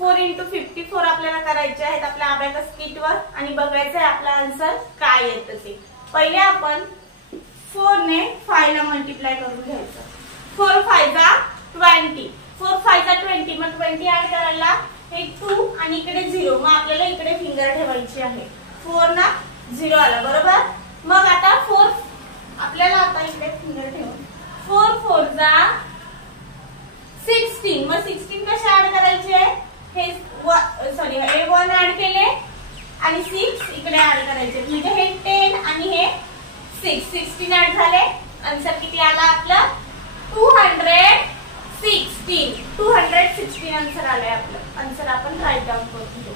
4 × 54 आपल्याला करायचे आहेत आपल्या अबॅकस किटवर आणि बघायचं आहे आपला आन्सर काय येतं ते। पहिले आपण 4 ने 5 ला मल्टिप्लाय करून घ्यायचं। 4 5 जा 20, 4 5 जा 20, मग 20 ऍड करायला हे 2 आणि इकडे 0, मग आपल्याला इकडे फिंगर ठेवायची आहे। 4 ना 0 आला बरोबर। मग आता 4 आपल्याला आता इकडे फिंगर ठेवून 4 4 जा 16, मग 16 कशा ऍड करायचे हे सॉरी हे 1 ऍड केले आणि 6 इकडे ऍड करायचे, म्हणजे हे 10 आणि हे 6, 16 ऍड झाले। आन्सर किती आला आपला 216 आन्सर आलाय आपलं। आन्सर आपण राईट डाउन करून घेऊ।